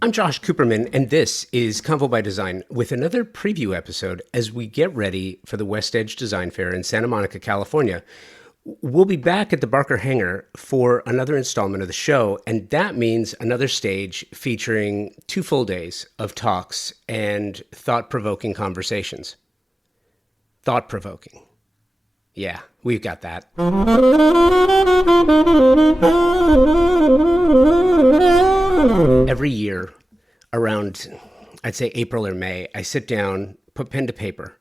I'm Josh Cooperman, and this is Convo by Design with another preview episode as we get ready for the WestEdge Design Fair in Santa Monica, California. We'll be back at the Barker Hangar for another installment of the show, and that means another stage featuring 2 full days of talks and thought-provoking conversations. Thought-provoking. Yeah, we've got that. Every year around, I'd say April or May, I sit down, put pen to paper.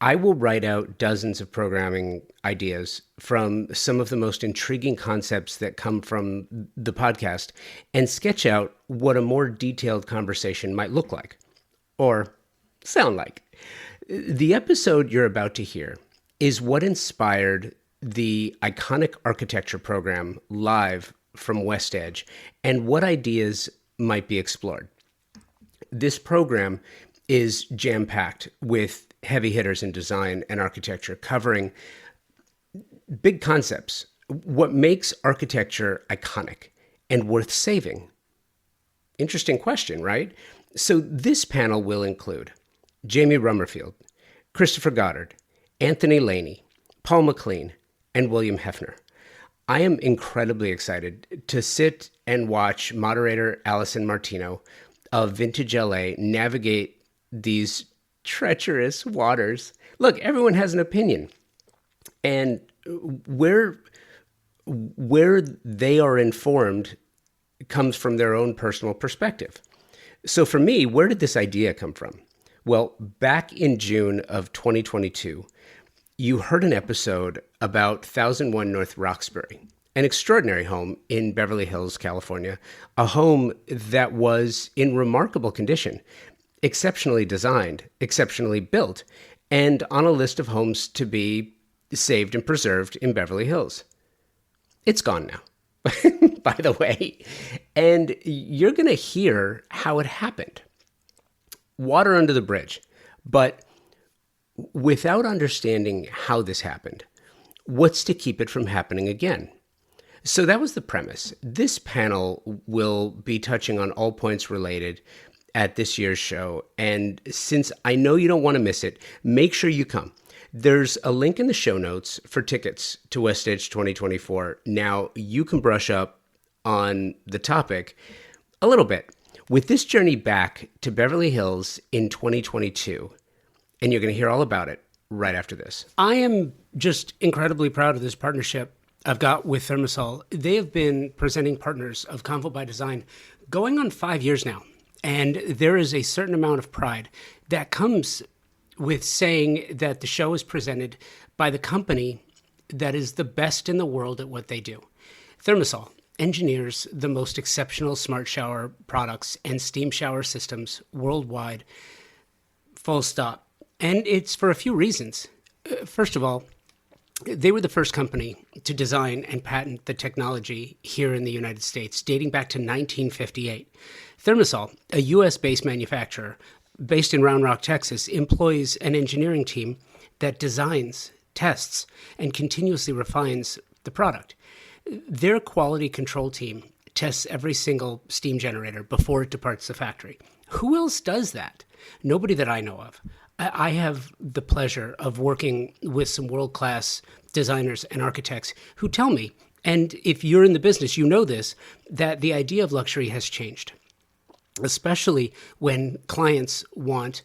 I will write out dozens of programming ideas from some of the most intriguing concepts that come from the podcast and sketch out what a more detailed conversation might look like or sound like. The episode you're about to hear is what inspired the iconic architecture program live from WestEdge and what ideas might be explored. This program is jam-packed with heavy hitters in design and architecture covering big concepts, what makes architecture iconic and worth saving. Interesting question, right? So this panel will include Jamie Rummerfield, Christopher Goddard, Anthony Laney, Paul McLean, and William Hefner. I am incredibly excited to sit and watch moderator Allison Martino of Vintage LA navigate these treacherous waters. Look, everyone has an opinion, and where they are informed comes from their own personal perspective. So for me, where did this idea come from? Well, back in June of 2022, you heard an episode about 1001 North Roxbury, an extraordinary home in Beverly Hills, California, a home that was in remarkable condition, exceptionally designed, exceptionally built, and on a list of homes to be saved and preserved in Beverly Hills. It's gone now, by the way, and you're going to hear how it happened. Water under the bridge, but without understanding how this happened, what's to keep it from happening again? So that was the premise. This panel will be touching on all points related at this year's show. And since I know you don't want to miss it, make sure you come. There's a link in the show notes for tickets to WestEdge 2024. Now you can brush up on the topic a little bit. With this journey back to Beverly Hills in 2022, and you're going to hear all about it right after this. I am just incredibly proud of this partnership I've got with Thermosol. They have been presenting partners of Convo by Design going on 5 years now. And there is a certain amount of pride that comes with saying that the show is presented by the company that is the best in the world at what they do. Thermosol engineers the most exceptional smart shower products and steam shower systems worldwide, full stop. And it's for a few reasons. First of all, they were the first company to design and patent the technology here in the United States, dating back to 1958. Thermosol, a U.S.-based manufacturer based in Round Rock, Texas, employs an engineering team that designs, tests, and continuously refines the product. Their quality control team tests every single steam generator before it departs the factory. Who else does that? Nobody that I know of. I have the pleasure of working with some world-class designers and architects who tell me, and if you're in the business, you know this, that the idea of luxury has changed, especially when clients want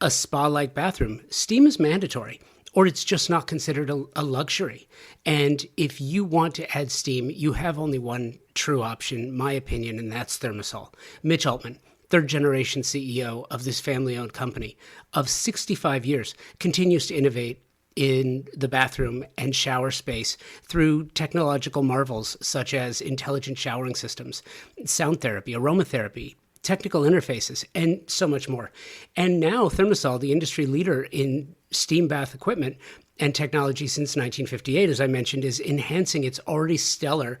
a spa-like bathroom. Steam is mandatory, or it's just not considered a luxury. And if you want to add steam, you have only one true option, my opinion, and that's Thermosol. Mitch Altman, third-generation CEO of this family-owned company of 65 years, continues to innovate in the bathroom and shower space through technological marvels such as intelligent showering systems, sound therapy, aromatherapy, technical interfaces, and so much more. And now Thermosol, the industry leader in steam bath equipment and technology since 1958, as I mentioned, is enhancing its already stellar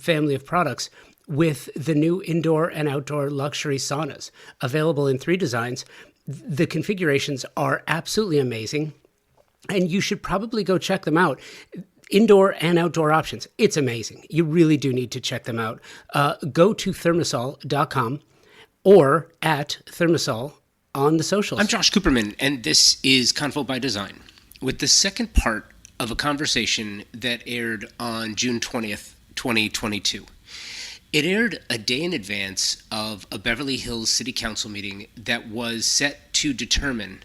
family of products with the new indoor and outdoor luxury saunas, available in 3 designs. The configurations are absolutely amazing, and you should probably go check them out. Indoor and outdoor options. It's amazing. You really do need to check them out. Go to thermosol.com or at Thermosol on the socials. I'm Josh Cooperman, and this is Convo By Design, with the second part of a conversation that aired on June 20th, 2022. It aired a day in advance of a Beverly Hills City Council meeting that was set to determine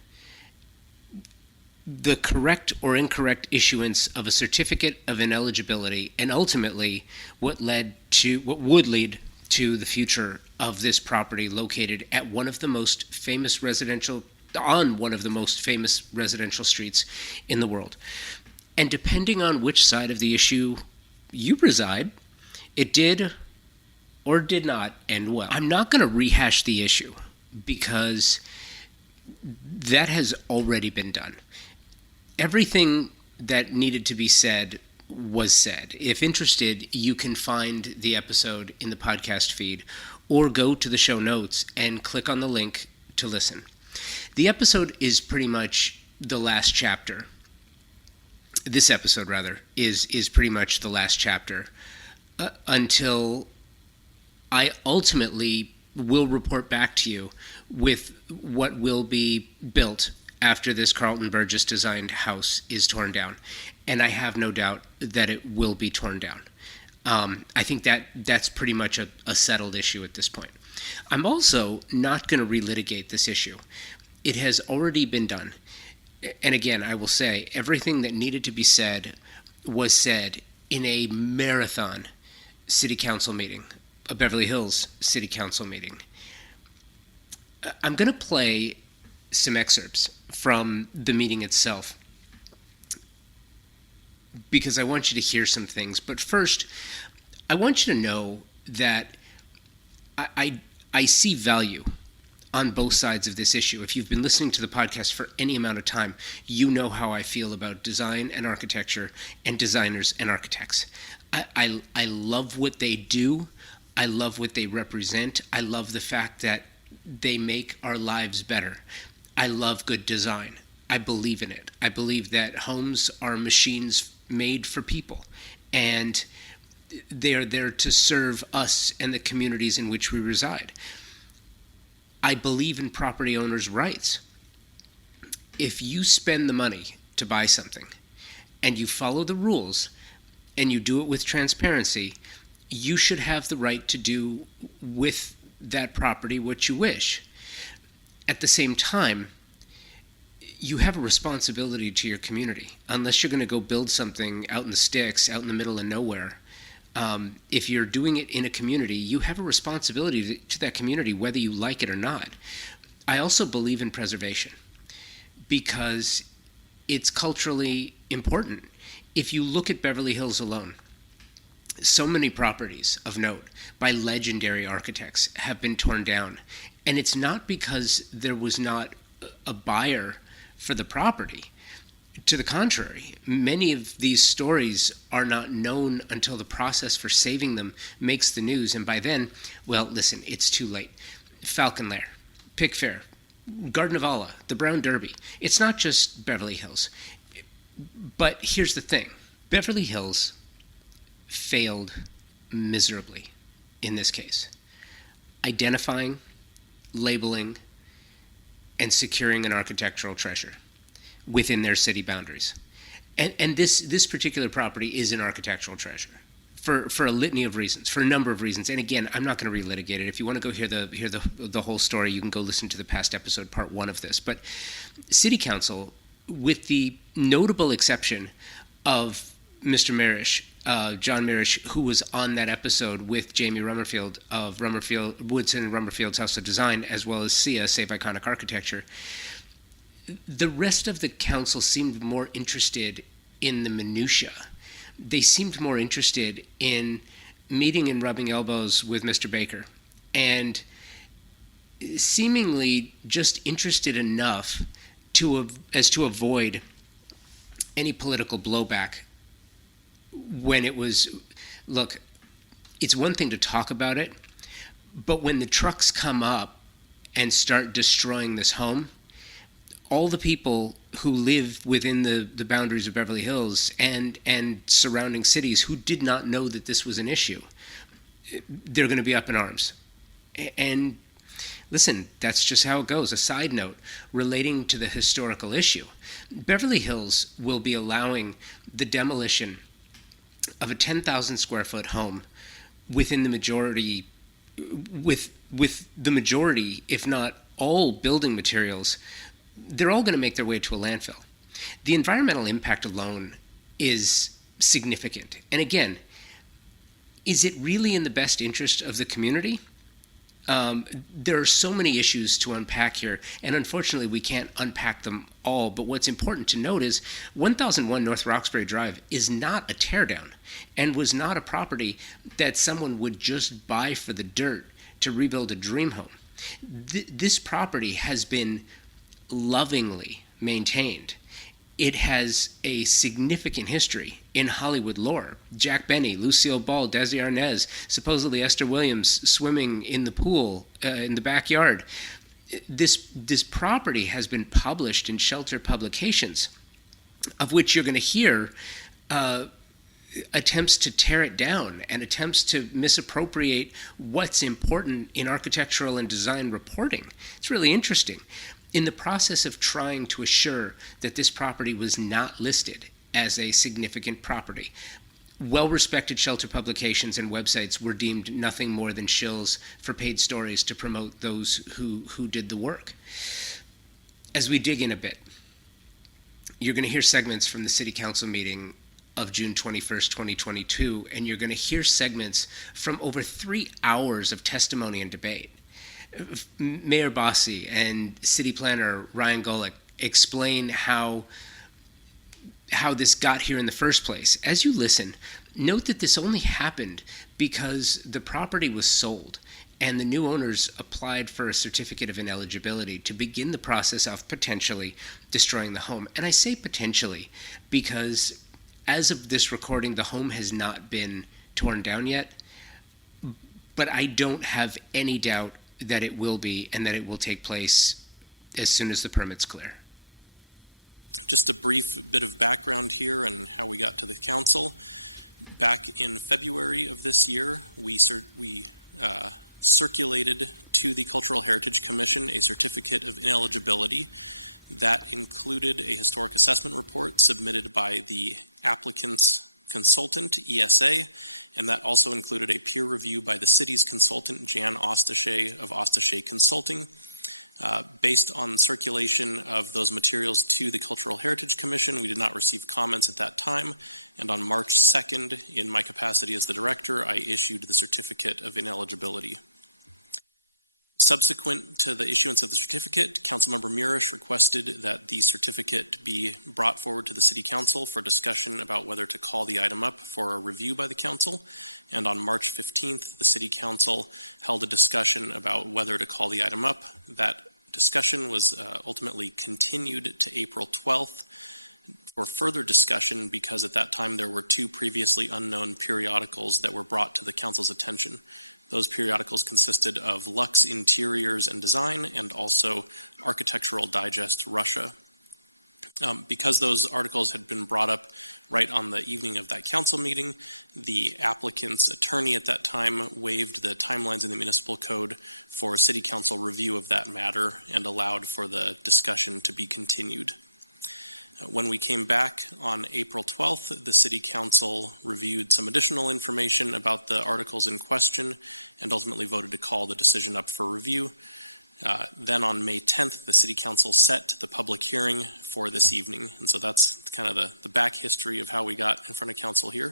the correct or incorrect issuance of a certificate of ineligibility, and ultimately what would lead to the future of this property located at one of the most famous residential streets in the world. And depending on which side of the issue you reside, it did or did not end well. I'm not going to rehash the issue because that has already been done. Everything that needed to be said was said. If interested, you can find the episode in the podcast feed or go to the show notes and click on the link to listen. The episode is pretty much the last chapter. This episode, rather, is pretty much the last chapter until I ultimately will report back to you with what will be built after this Carlton Burgess designed house is torn down. And I have no doubt that it will be torn down. I think that's pretty much a settled issue at this point. I'm also not going to relitigate this issue. It has already been done. And again, I will say everything that needed to be said was said in a marathon city council meeting, a Beverly Hills city council meeting. I'm going to play some excerpts from the meeting itself because I want you to hear some things. But first, I want you to know that I see value on both sides of this issue. If you've been listening to the podcast for any amount of time, you know how I feel about design and architecture and designers and architects. I love what they do. I love what they represent. I love the fact that they make our lives better. I love good design. I believe in it. I believe that homes are machines made for people, and they are there to serve us and the communities in which we reside. I believe in property owners' rights. If you spend the money to buy something and you follow the rules and you do it with transparency, you should have the right to do with that property what you wish. At the same time, you have a responsibility to your community. Unless you're going to go build something out in the sticks, out in the middle of nowhere, if you're doing it in a community, you have a responsibility to that community, whether you like it or not. I also believe in preservation because it's culturally important. If you look at Beverly Hills alone, so many properties of note by legendary architects have been torn down. And it's not because there was not a buyer for the property. To the contrary, many of these stories are not known until the process for saving them makes the news. And by then, well, listen, it's too late. Falcon Lair, Pickfair, Garden of Allah, the Brown Derby. It's not just Beverly Hills. But here's the thing. Beverly Hills failed miserably in this case. Identifying, labeling, and securing an architectural treasure within their city boundaries. And this particular property is an architectural treasure for a litany of reasons, for a number of reasons. And again, I'm not going to relitigate it. If you want to go hear the whole story, you can go listen to the past episode, part 1 of this. But City Council, with the notable exception of Mr. Marish, John Marish, who was on that episode with Jamie Rummerfield of Woodson and Rummerfield's House of Design, as well as SIA, Save Iconic Architecture, the rest of the council seemed more interested in the minutia. They seemed more interested in meeting and rubbing elbows with Mr. Baker, and seemingly just interested enough to avoid any political blowback. When it was, look, it's one thing to talk about it, but when the trucks come up and start destroying this home, all the people who live within the boundaries of Beverly Hills and surrounding cities who did not know that this was an issue, they're going to be up in arms. And Listen, that's just how it goes. A side note relating to the historical issue, Beverly Hills will be allowing the demolition of a 10,000 square foot home within the majority, with the majority, if not all building materials, they're all going to make their way to a landfill. The environmental impact alone is significant. And again, is it really in the best interest of the community? There are so many issues to unpack here, and unfortunately we can't unpack them all. But what's important to note is 1001 North Roxbury Drive is not a teardown and was not a property that someone would just buy for the dirt to rebuild a dream home. This property has been lovingly maintained. It has a significant history in Hollywood lore. Jack Benny, Lucille Ball, Desi Arnaz, supposedly Esther Williams swimming in the pool in the backyard. This property has been published in shelter publications, of which you're going to hear attempts to tear it down and attempts to misappropriate what's important in architectural and design reporting. It's really interesting. In the process of trying to assure that this property was not listed as a significant property, well-respected shelter publications and websites were deemed nothing more than shills for paid stories to promote those who did the work. As we dig in a bit, you're going to hear segments from the City Council meeting of June 21st, 2022, and you're going to hear segments from over 3 hours of testimony and debate. Mayor Bossi and City Planner Ryan Golick explain how this got here in the first place. As you listen, note that this only happened because the property was sold and the new owners applied for a certificate of ineligibility to begin the process of potentially destroying the home. And I say potentially because as of this recording, the home has not been torn down yet, but I don't have any doubt that it will be and that it will take place as soon as the permit's clear. Just a brief bit of background here going up to the council. Back in February of this year, we circulated to the Coastal Americans Commission a certificate of eligibility that included a mutual assessment report submitted by the applicant's consultant, USA, and that also included a peer review by the city's consultant, Jay Austin Consulting, based on the circulation of those materials to the Cultural Heritage Commission. We did receive comments at that time, and on March 2nd, in my capacity as the director, I issued a certificate of ineligibility. Subsequent to the issuance of the certificate, Councilmember Ramirez requested that the certificate be brought forward to the city council for discussion about whether to call the item up for a review by the council. And on March 15th, the city council held a discussion about whether to call the item up. That discussion was ultimately continued to April 12th for further discussion because at that time there were 2 previously unknown periodicals that were brought to the council's attention. Those periodicals consisted of Lux Interiors and Design and also Architectural Digest Russia. Because those articles had been brought up right on the evening of that council meeting, the applicant's attorney at that time waived the timeline in the municipal code for city council review of that matter and allowed for the discussion to be continued. When we came back on April 12th, the city council reviewed some additional information about the articles in question and ultimately voted to call the decision up for review. Then on May 10th, the city council set the public hearing for this evening, which goes the back history of how we got in front of council here.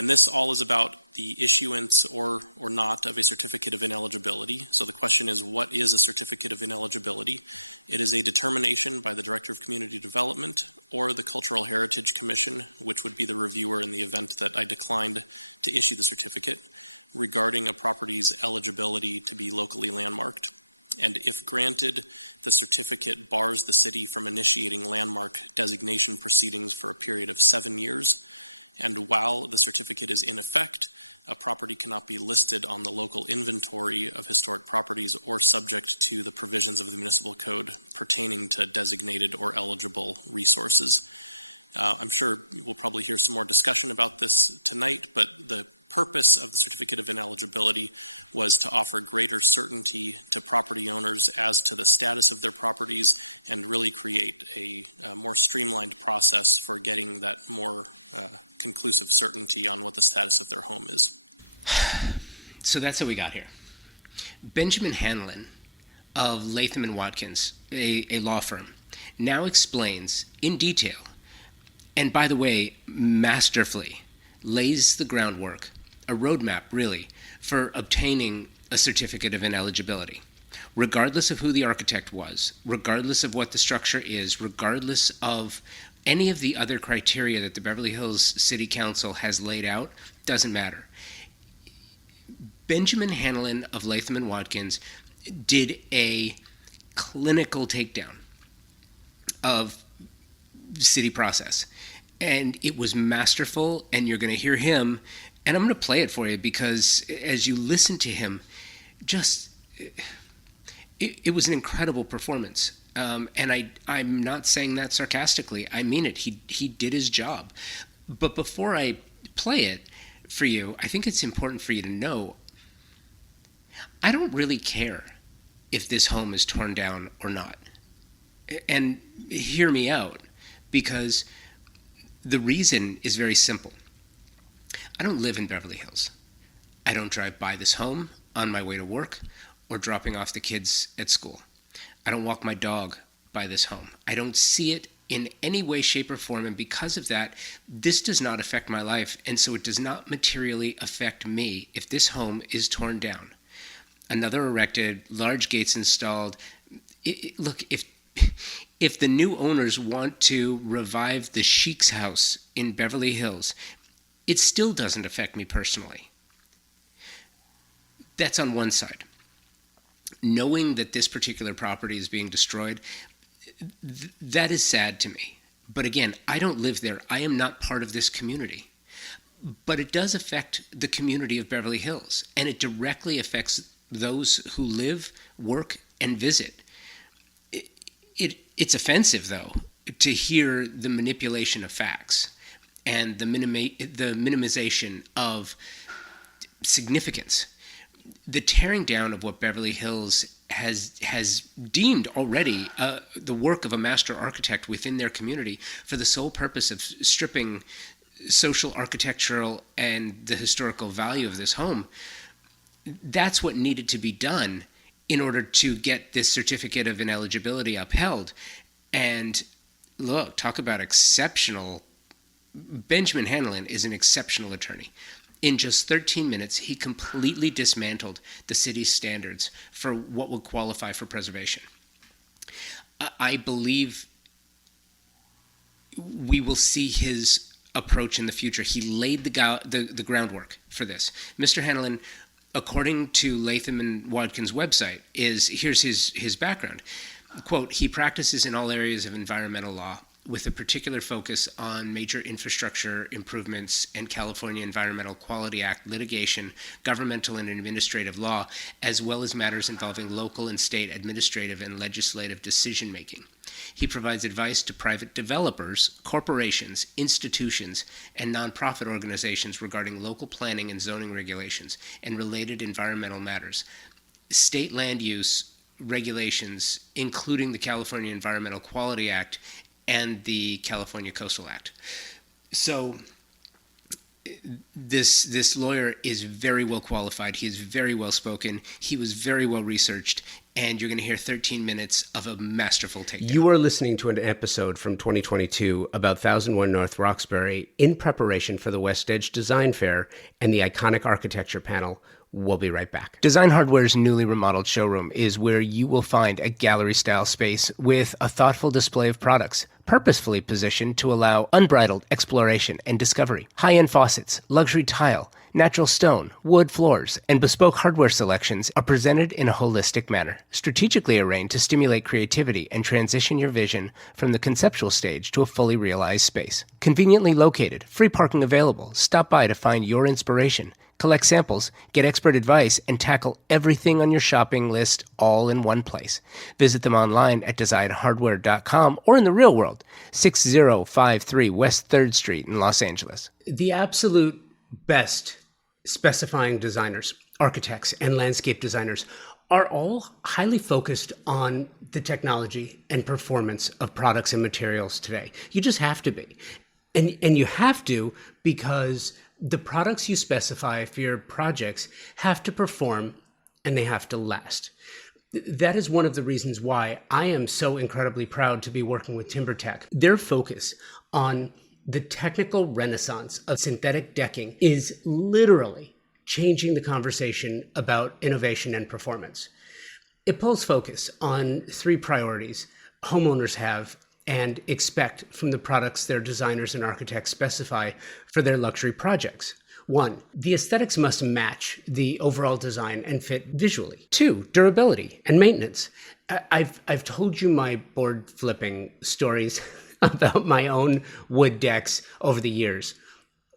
And this all is about the issuance or not of a certificate of ineligibility. So the question is, what is a certificate of ineligibility? It is a determination by the Director of Community Development or the Cultural Heritage Commission, which would be the reviewer in the event that I decline to issue a certificate regarding a property's eligibility to be locally earmarked. So that's how we got here. Benjamin Hanlon of Latham and Watkins, a law firm, now explains in detail, and by the way, masterfully, lays the groundwork, a roadmap really, for obtaining a certificate of ineligibility. Regardless of who the architect was, regardless of what the structure is, regardless of any of the other criteria that the Beverly Hills City Council has laid out, doesn't matter. Benjamin Hanlon of Latham and Watkins did a clinical takedown of city process. And it was masterful, and you're going to hear him, and I'm going to play it for you because as you listen to him, it was an incredible performance. And I'm not saying that sarcastically. I mean it. He did his job. But before I play it for you, I think it's important for you to know, I don't really care if this home is torn down or not. And hear me out, because the reason is very simple. I don't live in Beverly Hills. I don't drive by this home on my way to work or dropping off the kids at school. I don't walk my dog by this home. I don't see it in any way, shape, or form, and because of that, this does not affect my life, and so it does not materially affect me if this home is torn down. Another erected, large gates installed. Look, if the new owners want to revive the Sheik's house in Beverly Hills, it still doesn't affect me personally. That's on one side. Knowing that this particular property is being destroyed, that is sad to me. But again, I don't live there. I am not part of this community. But it does affect the community of Beverly Hills, and it directly affects those who live, work, and visit. It's offensive, though, to hear the manipulation of facts and the minimization of significance. The tearing down of what Beverly Hills has deemed already the work of a master architect within their community for the sole purpose of stripping social, architectural, and the historical value of this home, that's what needed to be done in order to get this certificate of ineligibility upheld. And look, talk about exceptional. Benjamin Hanlon is an exceptional attorney. In just 13 minutes, he completely dismantled the city's standards for what would qualify for preservation. I believe we will see his approach in the future. He laid the groundwork for this. Mr. Hanlon, according to Latham and Watkins' website, here's his background. Quote, he practices in all areas of environmental law with a particular focus on major infrastructure improvements and California Environmental Quality Act litigation, governmental and administrative law, as well as matters involving local and state administrative and legislative decision-making. He provides advice to private developers, corporations, institutions, and nonprofit organizations regarding local planning and zoning regulations and related environmental matters, state land use regulations, including the California Environmental Quality Act and the California Coastal Act. So this lawyer is very well qualified. He is very well spoken. He was very well researched. And you're going to hear 13 minutes of a masterful takedown. You are listening to an episode from 2022 about 1001 North Roxbury in preparation for the WestEdge Design Fair and the iconic architecture panel. We'll be right back. Design Hardware's newly remodeled showroom is where you will find a gallery-style space with a thoughtful display of products, purposefully positioned to allow unbridled exploration and discovery. High-end faucets, luxury tile, natural stone, wood floors, and bespoke hardware selections are presented in a holistic manner, strategically arranged to stimulate creativity and transition your vision from the conceptual stage to a fully realized space. Conveniently located, free parking available. Stop by to find your inspiration. Collect samples, get expert advice, and tackle everything on your shopping list all in one place. Visit them online at designhardware.com or in the real world, 6053 West 3rd Street in Los Angeles. The absolute best specifying designers, architects, and landscape designers are all highly focused on the technology and performance of products and materials today. You just have to be. And you have to because The products you specify for your projects have to perform and they have to last. That is one of the reasons why I am so incredibly proud to be working with TimberTech. Their focus on the technical renaissance of synthetic decking is literally changing the conversation about innovation and performance. It pulls focus on three priorities homeowners have and expect from the products their designers and architects specify for their luxury projects. 1, the aesthetics must match the overall design and fit visually. 2, durability and maintenance. I've told you my board flipping stories about my own wood decks over the years.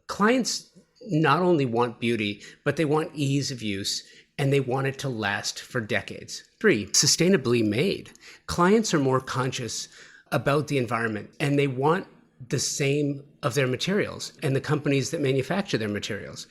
Clients not only want beauty, but they want ease of use and they want it to last for decades. 3, sustainably made. Clients are more conscious about the environment and they want the same of their materials and the companies that manufacture their materials.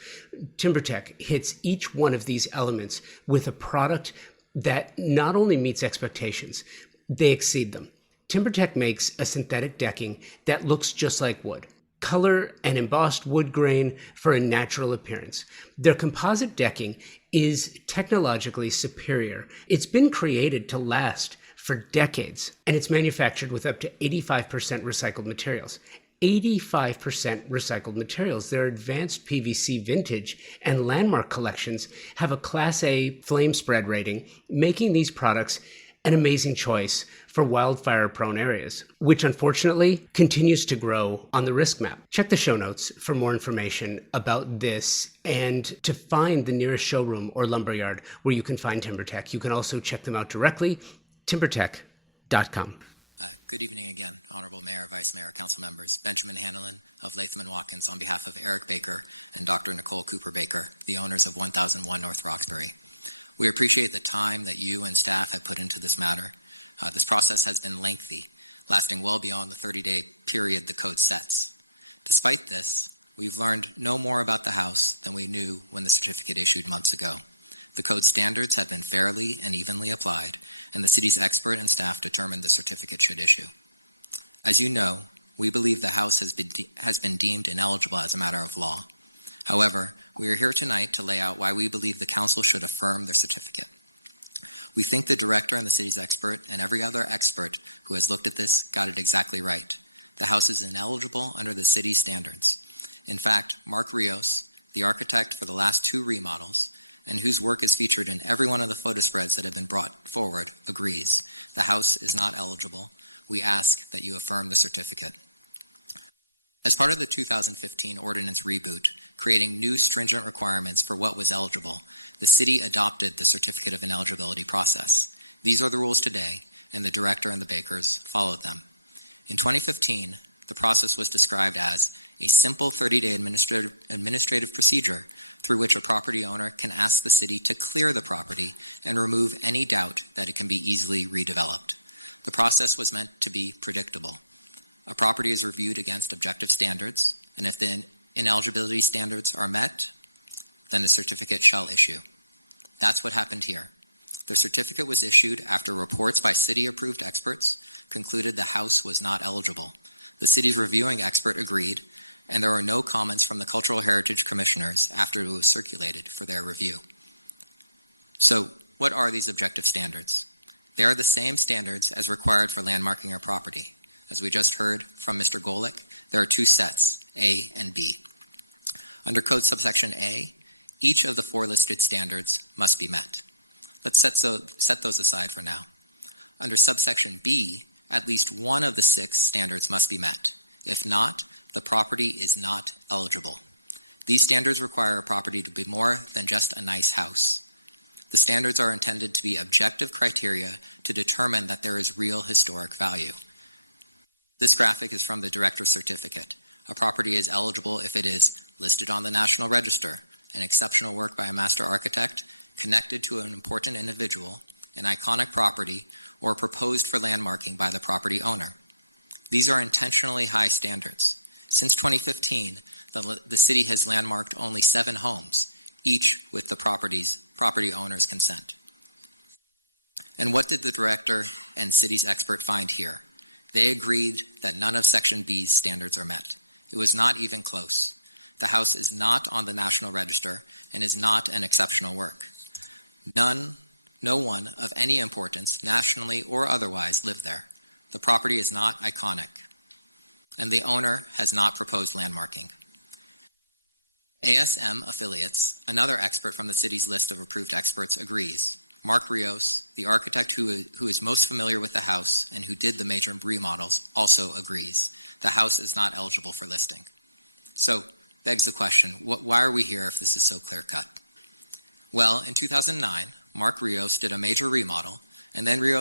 TimberTech hits each one of these elements with a product that not only meets expectations, they exceed them. TimberTech makes a synthetic decking that looks just like wood. Color and embossed wood grain for a natural appearance. Their composite decking is technologically superior. It's been created to last for decades, and it's manufactured with up to 85% recycled materials. 85% recycled materials. Their advanced PVC vintage and landmark collections have a Class A flame spread rating, making these products an amazing choice for wildfire-prone areas, which unfortunately continues to grow on the risk map. Check the show notes for more information about this and to find the nearest showroom or lumberyard where you can find TimberTech. You can also check them out directly, timbertech.com. We appreciate the time and the experience and interest in this process has been lengthy, lasting more than 130-day period to accept. Despite this, we find no more about the house than we knew when this expedition months ago. The code standards have been fairly and legally applied, and the city's excluding staff continuing the certification issue. As you know, we believe the house has been deemed eligible to not fly. However, we are here tonight to lay out why we believe the council should affirm this decision. We think the director and the city's expert and every other expert who has looked at this got it exactly right. The house is eligible under the city standards. In fact, Mark Rios, the architect for the last 2 rebuilds, and whose work is featured in every one of the photo scopes that have been put forward, agrees the house is eligible. We ask that you affirm this decision. We started in 2015 ordinance reboot, creating new stringent requirements for what was eligible. The city adopted the certificate of eligibility process. These are the rules today, and the director and the papers follow them. In 2015, the process was described as a simplified administrative procedure through which a property owner can ask the city to clear the property and remove any doubt that it can be easily redeveloped. The process was not to be predictable. A property is reviewed against the type of standards that have been ineligible standards are met, and the certificate shall issue. That's what happened here. The certificate was issued after reports by city-approved experts, including the house was not eligible. The city's reviewing expert agreed, and there were no comments from the Cultural Heritage Commissions after road circulated for that review. So, what are these objective standards? They are the same standards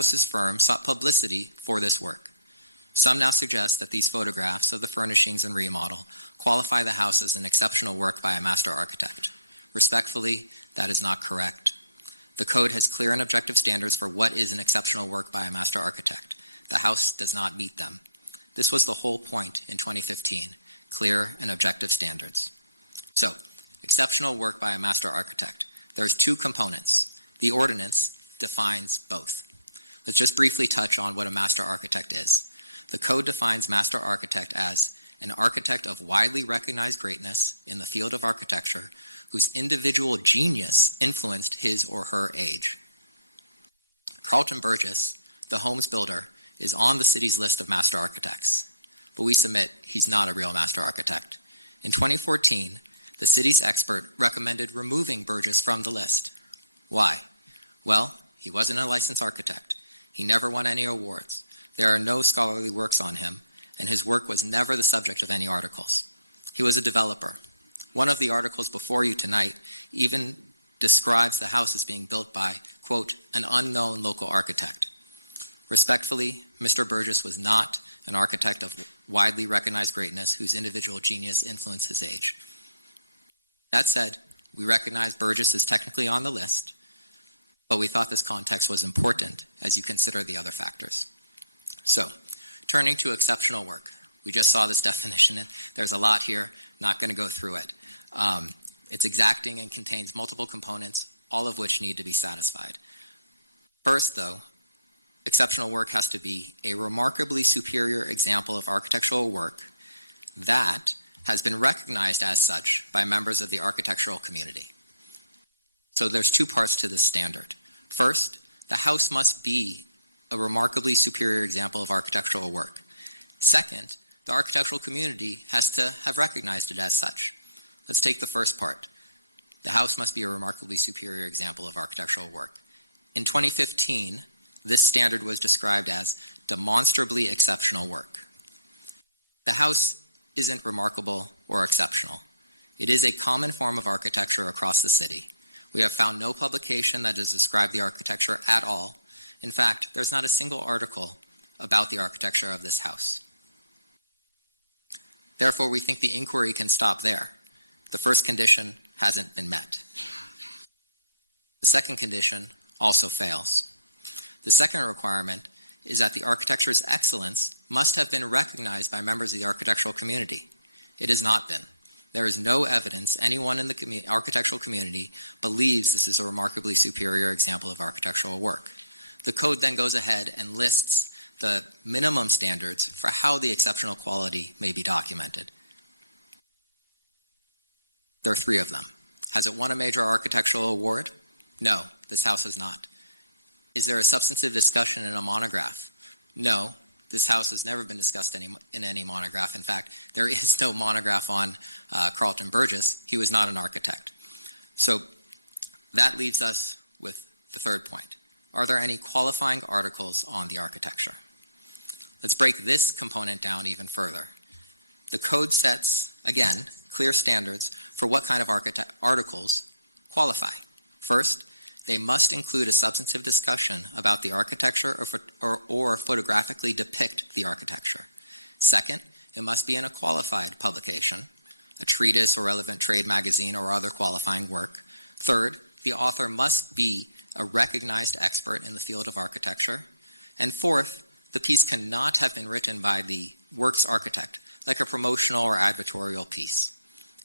Josh's friends sought publicity for his work. Some now suggest that these photographs of the furnishings and remodel qualify the house as an exceptional work by a master architect. Respectfully, that is not correct. The code has clear and objective standards for what is an exceptional work by a master architect. The house does not meet them. This was the whole point in 2015, clear and objective standards. So, exceptional work by a master architect has two components. The ordinance defines both. Let's just briefly touch on what a master architect is. The code defines master architect as an architect of widely recognized greatness in the field of architecture whose individual genius influenced his or her inventor. Falcon Burgess, the homes builder, is on the city's list of master architects. Hallucinate, who's not a real master architect. In 2014, the city's expert recommended removing Burgess from the list. Why? Well, he wasn't a licensed architect. He never won any awards. There are no quality works on him, and his work was never the subject of any articles. He was a developer. One of the articles before you tonight even describes the house as being built by, quote, an unknown local architect. Respectfully, Mr. Burgess is not an architect of widely recognized greatness whose individual genius influences his vision. That said, we recognize Burgess was technically on the list, but we thought this process was important as you consider the other factors. So, turning to exceptional work, just one definition. There's a lot here, I'm not going to go through it. It's exacting, it contains multiple components, all of these need to be satisfied. Their scale. Exceptional work has to be a remarkably superior example of architectural work that has been recognized as such by members of the architectural community. So there's two parts to this standard. First, the house must be a remarkably superior example of architectural work. Second, the architectural community has to have recognized it as such. Let's take the first part. The house must be a remarkably superior example of architectural work. In 2015, this standard was described as demonstrably exceptional work. The house isn't remarkable or exceptional. It is a common form of architecture across the city. We have found no publication that has described the architecture at all. In fact, there's not a single article about the architecture of this house. Therefore, we think the inquiry can stop here. The first condition hasn't been met. The second condition also fails. The second requirement is that architecture's excellence must have been recognized by members of the architectural community. It is not done. There is no evidence that anyone in the architectural community believes this is a remarkably superior example of architectural work. The code that goes ahead and lists the minimum standards of how the exceptional quality may be documented. There are three of them. Has it won a major architectural award? No, this house is not. Is there a substantive discussion in a monograph? No, this house is no discussed in any monograph. In fact, there is still a monograph on Falcon Burgess. He was not an architect. So, that leaves us with the third point. Are there any qualified articles on architecture? Let's break this component down even further. The code sets clear standards for what kind of articles qualify. First, you must include a substantive discussion about the architecture or photographic data in architecture. Second, you must be in a qualified publication, a treatise or relevant trade magazine or other qualifying work. Third, the author must be a recognized expert in the field of architecture. And fourth, the piece cannot have a ranking value, works architect, or a promotional or advertorial piece.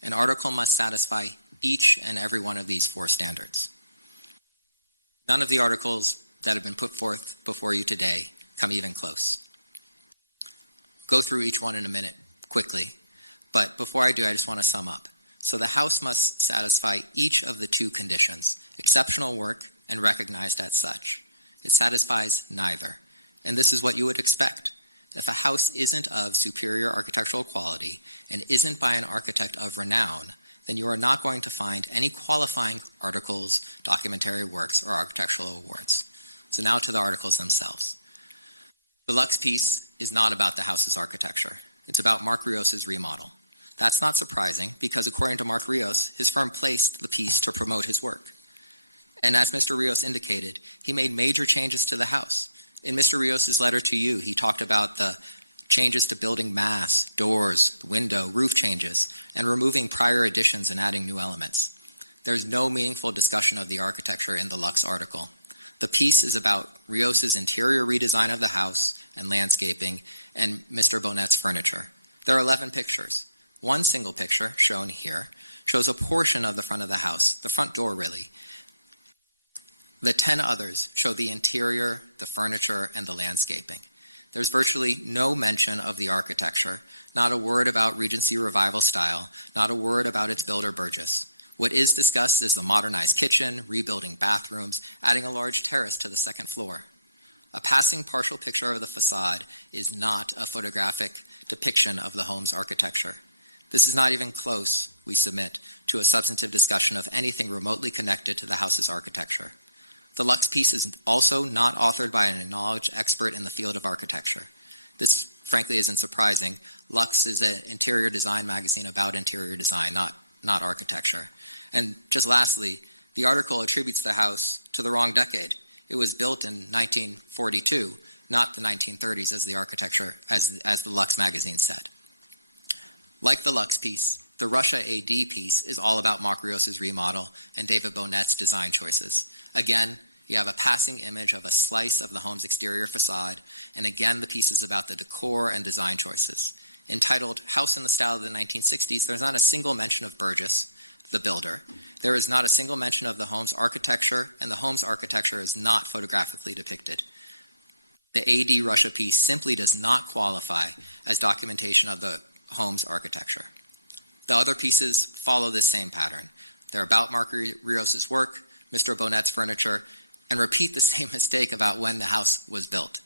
An article must satisfy each and every one of these four standards. None of the articles that have been put forth before you today have been placed. Thanks for each one in there quickly. But before I get into the film, so the house must satisfy each of the two conditions, exceptional work and recognized as such. It satisfies neither. And this is photography, and we talk about the changes to building walls, doors, window, roof changes, and remove entire additions and not a new units. There's no meaningful discussion of the architecture of the article. The piece is about Neo's interior redesign of the house and landscaping, and Mr. Bonet's furniture. There are recommendations. One picture shown here shows a portion of the front of the house, the front door really. The two others show the interior, the furniture, and the landscaping. There's virtually no mention of the architecture, not a word about Regency Revival style, not a word about its color boxes. What is discussed is the modernized kitchen, rebuilding bathrooms, adding large terrace to the second floor. A passing partial picture of the facade is not a photographic depiction of the home's architecture. This is not even close, if you need, to a substantive discussion of anything remotely connected to the house's architecture. The last piece is also not authored by an acknowledged expert in the field of architecture. This, frankly, isn't surprising. Lux is a interior design magazine about interior design, not architecture. And just lastly, the article attributes the house to the wrong decade. It was built in 1942, not the 1930s architecture, as the Lux magazine said. Like the Lux piece, the Russia AD piece is all about Mockroach's remodel. You get to build this design process. Again, you have a classic image of a slice of homes exterior design, and again, the piece is about the decor and design pieces. Entitled House in the Style of the 1960s, there's not a single mention of Burgess, the builder. There is not a single mention of the home's architecture, and the home's architecture is not photographically depicted. AD recipe simply does not qualify as documentation of the home's architecture. The other pieces follow the same pattern. They're about Marguerite Rios's work, Mr. Bonet's furniture, and repeat the history about when the house was built.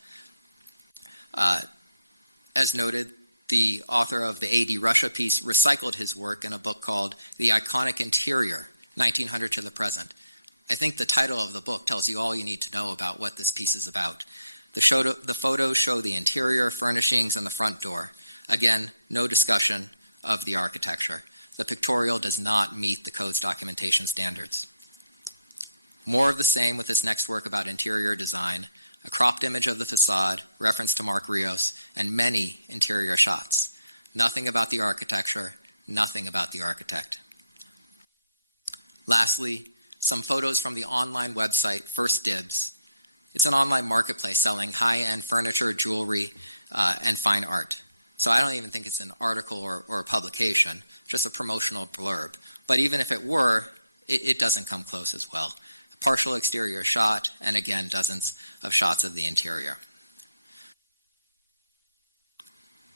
Once noted, the author of the 80 Russia piece recycled his work in a book called The Iconic Interior, 1900 to the Present. I think the title of the book tells you all you need to know about what this piece is about. The photos show the interior furnishings on the front door. Again, no discussion of the architecture. The tutorial does not meet those documentation standards. More of the same with this next work about interior design. The top image of the facade, reference to Mark Rios, and many interior shots. Nothing about the architecture, nothing about the architect. Lastly, some photos from the online website First Dibs. It's an online marketplace selling high-end furniture, jewelry, and fine art. So I don't think it's an article or a publication, just a promotional blog. But even if it were, it doesn't influence as well. Partially, it's here to shop, and again, this is a shop for the entire.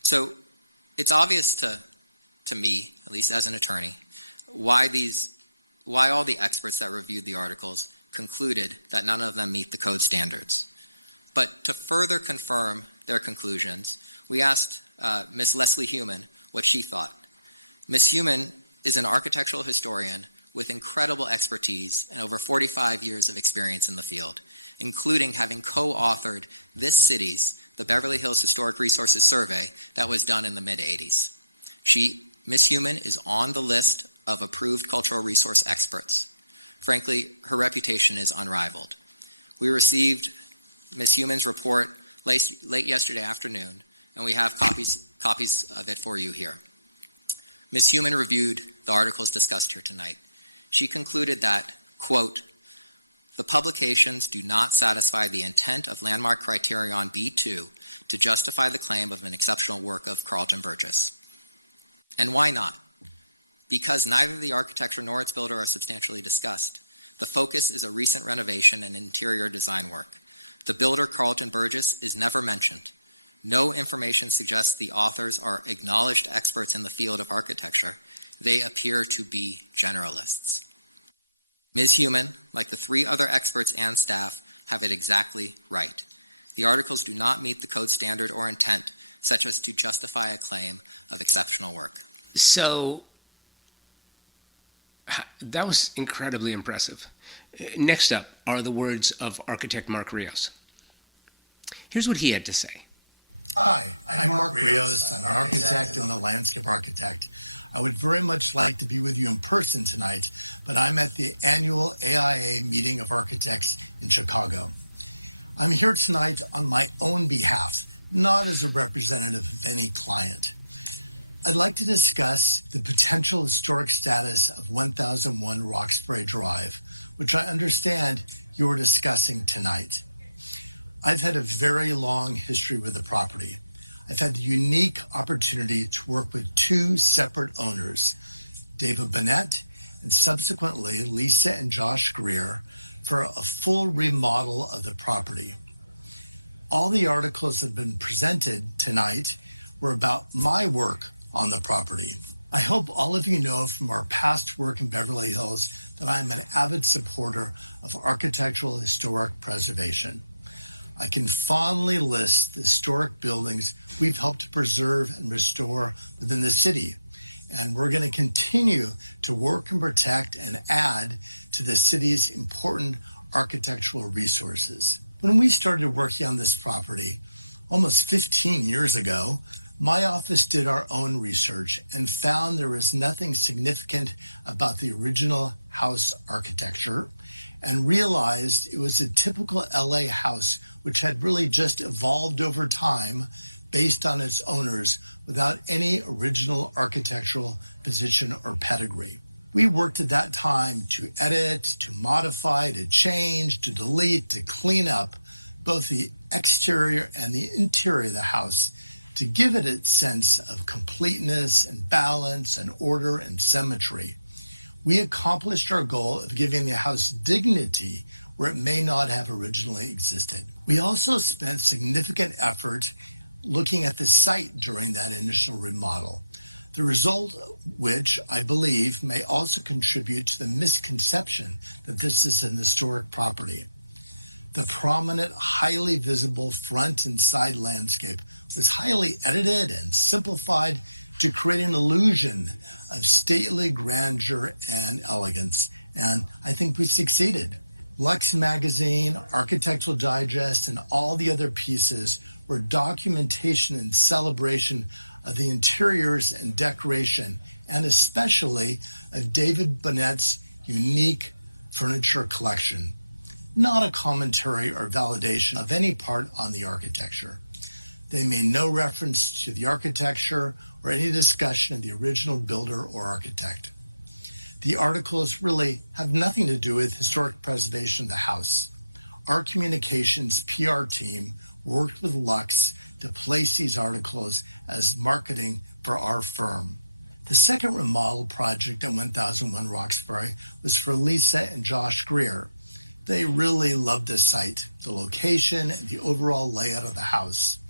So, it's obvious to me, as an attorney, why all the experts that are reading articles concluded that none of them meet the code standards. But to further confirm their conclusions, we asked Ms. Leslie Phelan what she thought. Ms. Phelan is an architectural historian with incredible expertise over 45 years of experience in the field, including having co-authored the city's the Beverly Hills Historic Resources Survey that was done in the mid-80s. Ms. Phelan is on the list of approved cultural resource experts. Frankly, her reputation is unrivaled. We received Ms. Phelan's report late yesterday afternoon, and we have published a book for review. Ms. Phelan reviewed the articles discussed with me. She concluded that, quote, the publications do not satisfy the intent of landmark criteria on B2 to justify the claim of an exceptional work of cultural purchase. And why not? Because neither the architecture nor its photo restitution discussed the focus of recent renovation and interior design work. The builder called to Burgess is never mentioned. No information suggests the authors are acknowledged experts in the field of architecture. They appear to be generalists. Ms. Phelan, like the three other experts in our staff, have it exactly right. The articles do not meet the code standard or intent, such as to justify the claim of exceptional work. So that was incredibly impressive. Next up are the words of architect Mark Rios. Here's what he had to say. here tonight on my own behalf, not as a representative of any client. I'd like to discuss the potential historic status of 1001 Roxbury Drive, which I understand we're discussing tonight. I've had a very long history with the property. I had the unique opportunity to work with two separate owners, David Bennett, and subsequently Lisa and Josh Cooperman, for a full remodel of the property. All the articles that have been presented tonight were about my work on the property. I hope all of you know from our past work in Beverly Hills that I'm an avid supporter of architectural and historic preservation. I can fondly list historic buildings we've helped preserve and restore within the city. And we're going to continue to work to protect and add to the city's important architectural resources. When we started working on this property, almost 15 years ago, my office did our own research and found there was nothing significant about the original house architecture, and realized it was a typical LA house which had really just evolved over time based on its owners without any original architectural position or pedigree. We worked at that time to edit, to modify, to change, to delete, to clean up both the exterior and the interior of the house to give it its sense of completeness, balance, and order and symmetry. We accomplished our goal of giving the house dignity where it may not have originally existed. We also spent significant effort looking at the site design for the model, the result of which, I believe, may also contribute to a misconception that this is a historic property. The prominent, highly visible front and side landscape is fully edited and simplified to create an illusion of stately grandeur and elegance. And I think we succeeded. Lux Magazine, Architectural Digest, and all the other pieces are documentation and celebration of the interiors and decoration, and especially of David Bennett's unique furniture collection. Not a commentary or validation of any part on the architecture. There may be no reference to the architecture or any discussion of the original builder or architect. The articles really have nothing to do with historic preservation of the house. Our communications PR team worked with Lux to place these articles as marketing for our firm. The second remodel project I'm talking in Roxbury is for Lisa and Josh Cooperman. They really loved the site, the location, and the overall look of the house.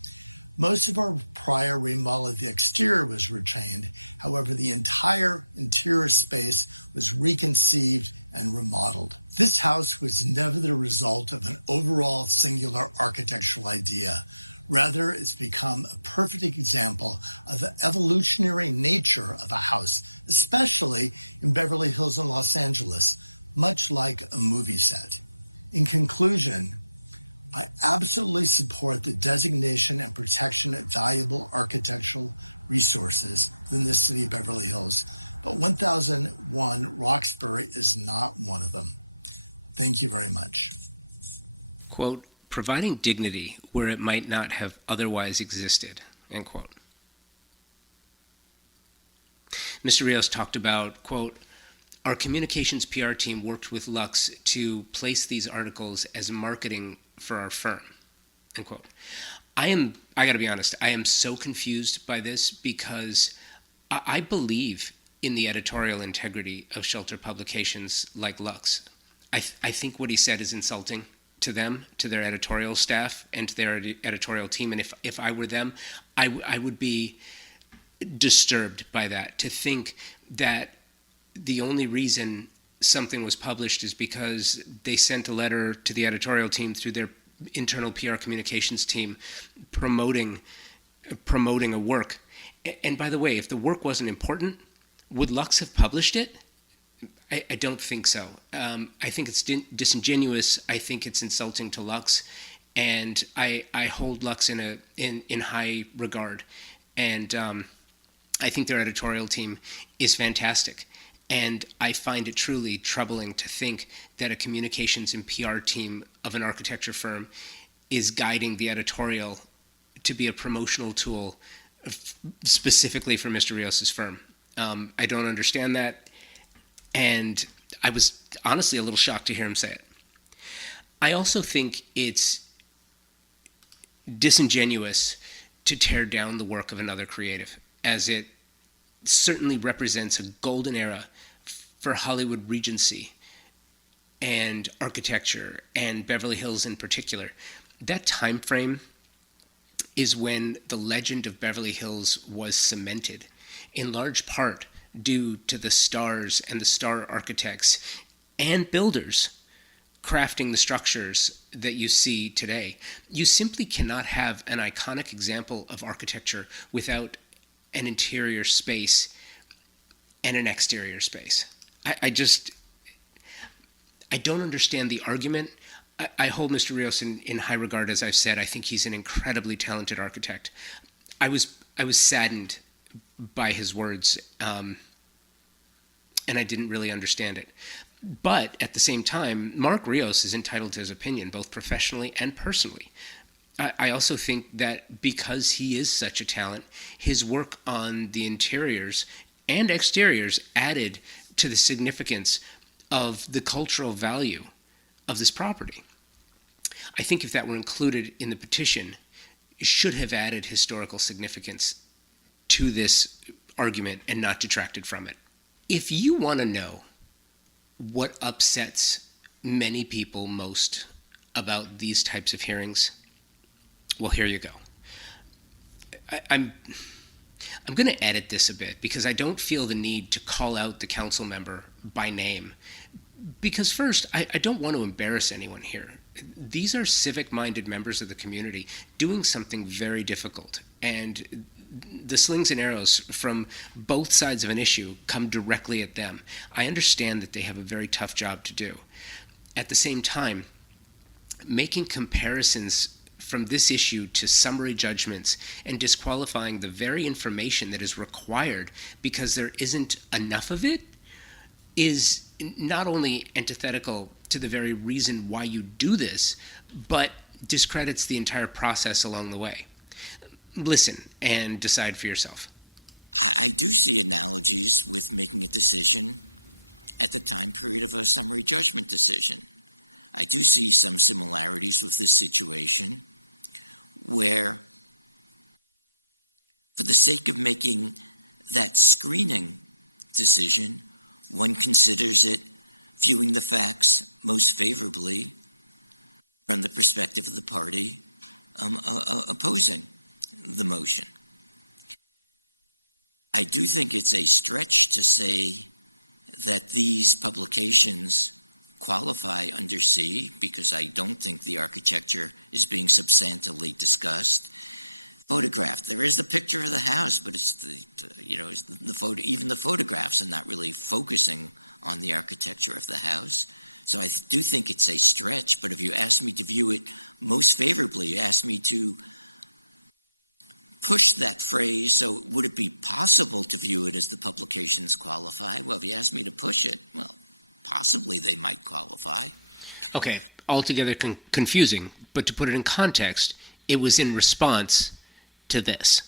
Most of our prior remodel exterior was routine, however, the entire interior space was reconceived and remodeled. This house was never the result of an overall singular architectural redesign. Rather, it's become a perfect example of the evolutionary nature of the house, especially in Beverly Hills and Los Angeles, much like a movie set. In conclusion, I absolutely support the designation and protection of valuable architectural resources in the city of Beverly Hills. 1001 Roxbury is not movable. Thank you very much. Quote, providing dignity where it might not have otherwise existed, end quote. Mr. Rios talked about, quote, our communications PR team worked with Lux to place these articles as marketing for our firm, end quote. I gotta be honest, I am so confused by this because I believe in the editorial integrity of shelter publications like Lux. I think what he said is insulting to them, to their editorial staff, and to their editorial team. And if I were them, I would be disturbed by that, to think that the only reason something was published is because they sent a letter to the editorial team through their internal PR communications team promoting a work. And by the way, if the work wasn't important, would Lux have published it? I don't think so. I think it's disingenuous. I think it's insulting to Lux, and I hold Lux in high regard. And I think their editorial team is fantastic. And I find it truly troubling to think that a communications and PR team of an architecture firm is guiding the editorial to be a promotional tool specifically for Mr. Rios's firm. I don't understand that, and I was honestly a little shocked to hear him say it. I also think it's disingenuous to tear down the work of another creative, as it certainly represents a golden era for Hollywood Regency and architecture and Beverly Hills in particular. That time frame is when the legend of Beverly Hills was cemented, in large part due to the stars and the star architects and builders crafting the structures that you see today. You simply cannot have an iconic example of architecture without an interior space and an exterior space. I don't understand the argument. I hold Mr. Rios in high regard, as I've said. I think he's an incredibly talented architect. I was saddened by his words, and I didn't really understand it. But at the same time, Mark Rios is entitled to his opinion, both professionally and personally. I also think that because he is such a talent, his work on the interiors and exteriors added to the significance of the cultural value of this property. I think if that were included in the petition, it should have added historical significance to this argument and not detracted from it. If you want to know what upsets many people most about these types of hearings, well, here you go. I'm going to edit this a bit because I don't feel the need to call out the council member by name. Because first, I don't want to embarrass anyone here. These are civic-minded members of the community doing something very difficult. And the slings and arrows from both sides of an issue come directly at them. I understand that they have a very tough job to do. At the same time, making comparisons from this issue to summary judgments and disqualifying the very information that is required because there isn't enough of it is not only antithetical to the very reason why you do this, but discredits the entire process along the way. Listen and decide for yourself. Okay, altogether confusing, but to put it in context, it was in response to this.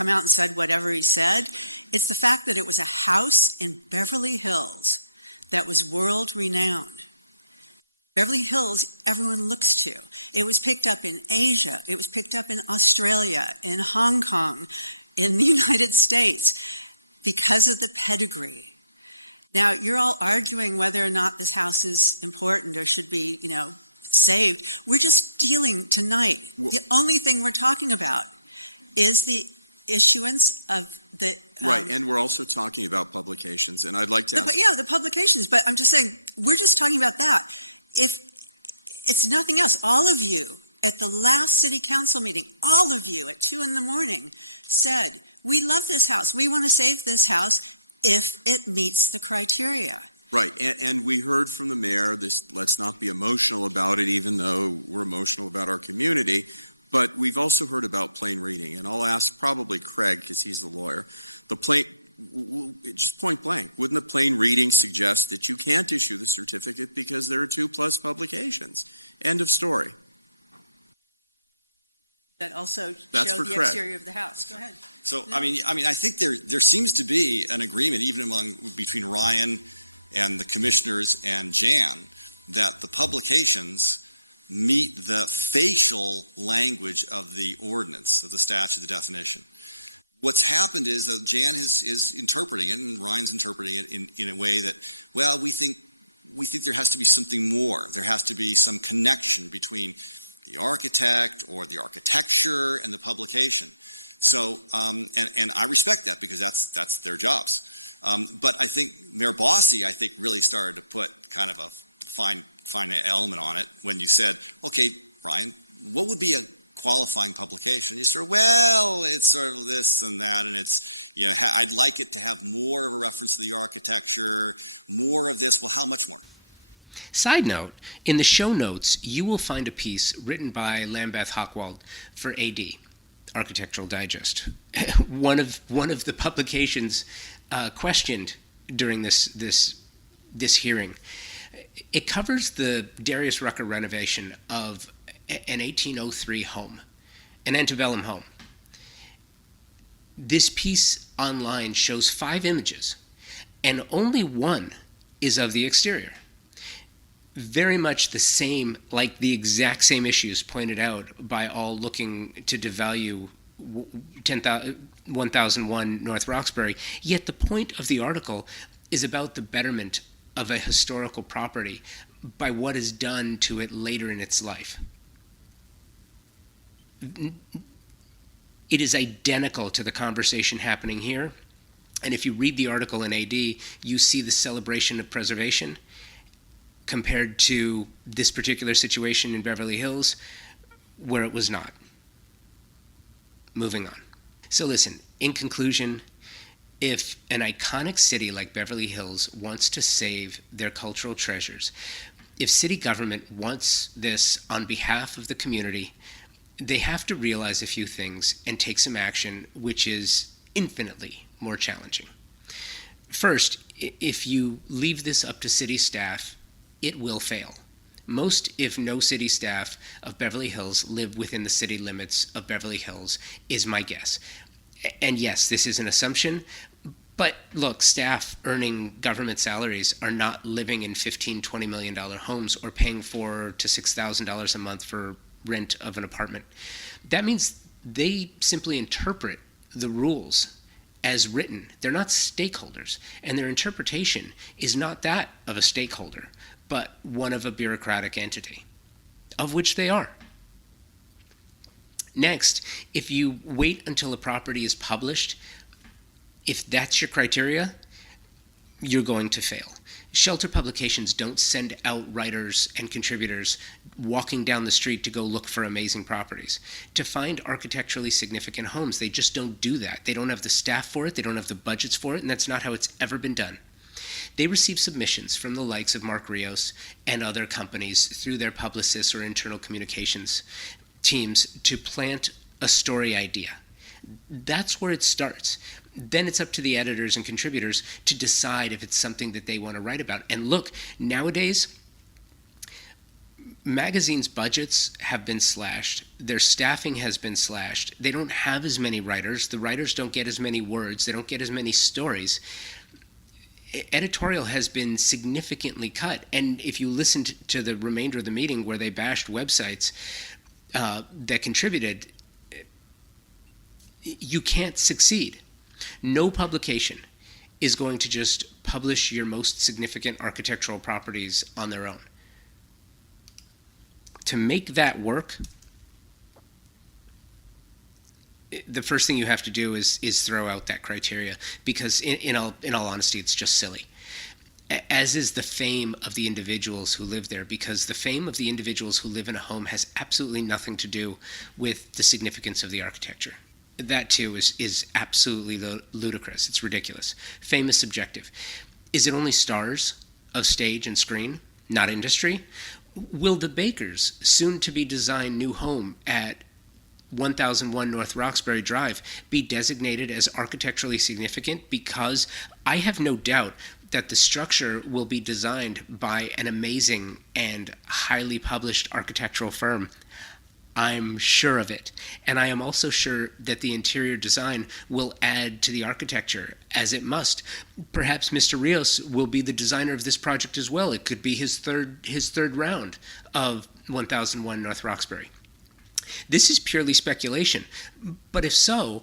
Come out the United States, because of the predatory. Now, you're all arguing whether or not this house is important or should be saved. We're just dealing with tonight. The only thing we're talking about is the issues of the. Now, we were also talking about publications, and I'd like to. Yeah, the publications, but I'm just saying, we're just talking about that. Yes, all of you at the last city council meeting, all of you at 2 in the morning, said, we love this house, we want to save this house, it meets the criteria. Right, and we heard from the mayor, let's not be emotional about it, even though we're emotional about our community, but we've also heard about play rating, and I'll ask probably Craig if he's more. The play, it's quite well. Would the play rating suggest that you can't issue the certificate because there are 2 plus publications? End of story. That's the criteria. So, I mean, I think there seems to be a thing between mine and the commissioners and Van, not the publications, meet that faithful language of the ordinance, the staff definition. What's happened is that Van is interpreting and interpreting in a way that, well, we think there has to be something more. There has to be some connection between architect or architecture and publication. So, and I respect that because that's their jobs. But I think your boss, really started to put kind of a helmet on it when you said, okay, what would be codified publication? So, well, when you start with this and that, it's, I'd like to have more reference to the architecture, more of this uniform. Side note, in the show notes, you will find a piece written by Lambeth Hockwald for AD, Architectural Digest. one of the publications questioned during this hearing. It covers the Darius Rucker renovation of an 1803 home, an antebellum home. This piece online shows 5 images, and only one is of the exterior. Very much the same, like the exact same issues pointed out by all looking to devalue 1001 North Roxbury. Yet the point of the article is about the betterment of a historical property by what is done to it later in its life. It is identical to the conversation happening here. And if you read the article in AD, you see the celebration of preservation compared to this particular situation in Beverly Hills, where it was not. Moving on. So listen, in conclusion, if an iconic city like Beverly Hills wants to save their cultural treasures, if city government wants this on behalf of the community, they have to realize a few things and take some action, which is infinitely more challenging. First, if you leave this up to city staff, it will fail. Most, if no city staff of Beverly Hills live within the city limits of Beverly Hills, is my guess. And yes, this is an assumption, but look, staff earning government salaries are not living in $15, $20 million homes or paying $4,000 to $6,000 a month for rent of an apartment. That means they simply interpret the rules as written. They're not stakeholders, and their interpretation is not that of a stakeholder, but one of a bureaucratic entity, of which they are. Next, if you wait until a property is published, if that's your criteria, you're going to fail. Shelter publications don't send out writers and contributors walking down the street to go look for amazing properties. To find architecturally significant homes, they just don't do that. They don't have the staff for it, they don't have the budgets for it, and that's not how it's ever been done. They receive submissions from the likes of Mark Rios and other companies through their publicists or internal communications teams to plant a story idea. That's where it starts. Then it's up to the editors and contributors to decide if it's something that they want to write about. And look, nowadays, magazines' budgets have been slashed. Their staffing has been slashed. They don't have as many writers. The writers don't get as many words. They don't get as many stories. Editorial has been significantly cut. And if you listened to the remainder of the meeting where they bashed websites that contributed, you can't succeed. No publication is going to just publish your most significant architectural properties on their own. To make that work, the first thing you have to do is throw out that criteria, because in all honesty, it's just silly. As is the fame of the individuals who live there, because the fame of the individuals who live in a home has absolutely nothing to do with the significance of the architecture. That too is absolutely ludicrous. It's ridiculous. Fame is subjective. Is it only stars of stage and screen, not industry? Will the Bakers' soon-to-be designed new home at 1001 North Roxbury Drive be designated as architecturally significant? Because I have no doubt that the structure will be designed by an amazing and highly published architectural firm. I'm sure of it. And I am also sure that the interior design will add to the architecture, as it must. Perhaps Mr. Rios will be the designer of this project as well. It could be his third round of 1001 North Roxbury. This is purely speculation, but if so,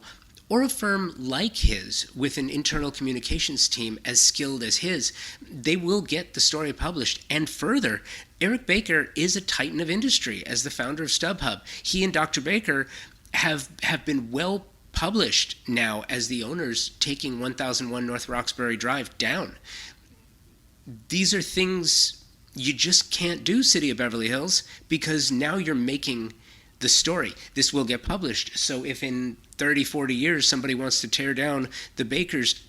or a firm like his with an internal communications team as skilled as his, they will get the story published. And further, Eric Baker is a titan of industry as the founder of StubHub. He and Dr. Baker have been well published now as the owners taking 1001 North Roxbury Drive down. These are things you just can't do, City of Beverly Hills, because now you're making the story. This will get published. So if in 30, 40 years somebody wants to tear down the Baker's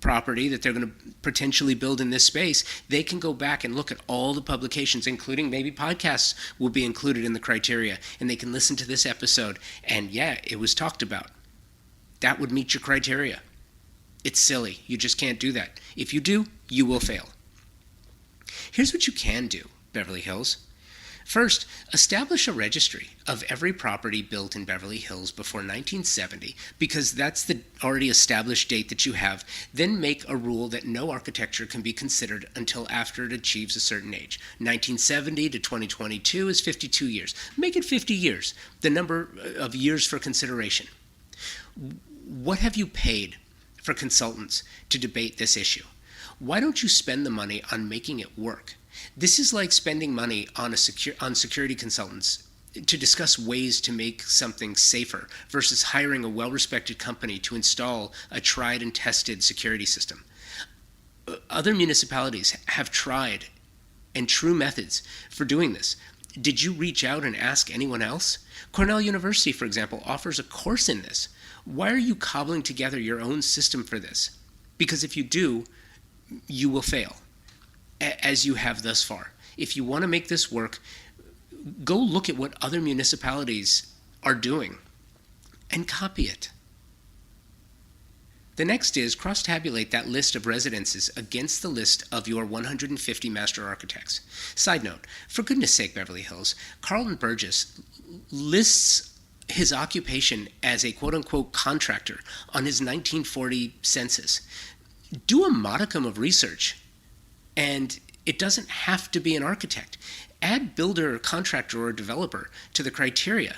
property that they're going to potentially build in this space, they can go back and look at all the publications, including maybe podcasts will be included in the criteria, and they can listen to this episode, and yeah, it was talked about. That would meet your criteria. It's silly. You just can't do that. If you do, you will fail. Here's what you can do, Beverly Hills. First, establish a registry of every property built in Beverly Hills before 1970, because that's the already established date that you have. Then make a rule that no architecture can be considered until after it achieves a certain age. 1970 to 2022 is 52 years. Make it 50 years, the number of years for consideration. What have you paid for consultants to debate this issue? Why don't you spend the money on making it work? This is like spending money on security consultants to discuss ways to make something safer versus hiring a well-respected company to install a tried and tested security system. Other municipalities have tried and true methods for doing this. Did you reach out and ask anyone else? Cornell University, for example, offers a course in this. Why are you cobbling together your own system for this? Because if you do, you will fail, as you have thus far. If you want to make this work, go look at what other municipalities are doing and copy it. The next is cross-tabulate that list of residences against the list of your 150 master architects. Side note, for goodness sake, Beverly Hills, Carlton Burgess lists his occupation as a quote-unquote contractor on his 1940 census. Do a modicum of research, and it doesn't have to be an architect. Add builder, contractor, or developer to the criteria,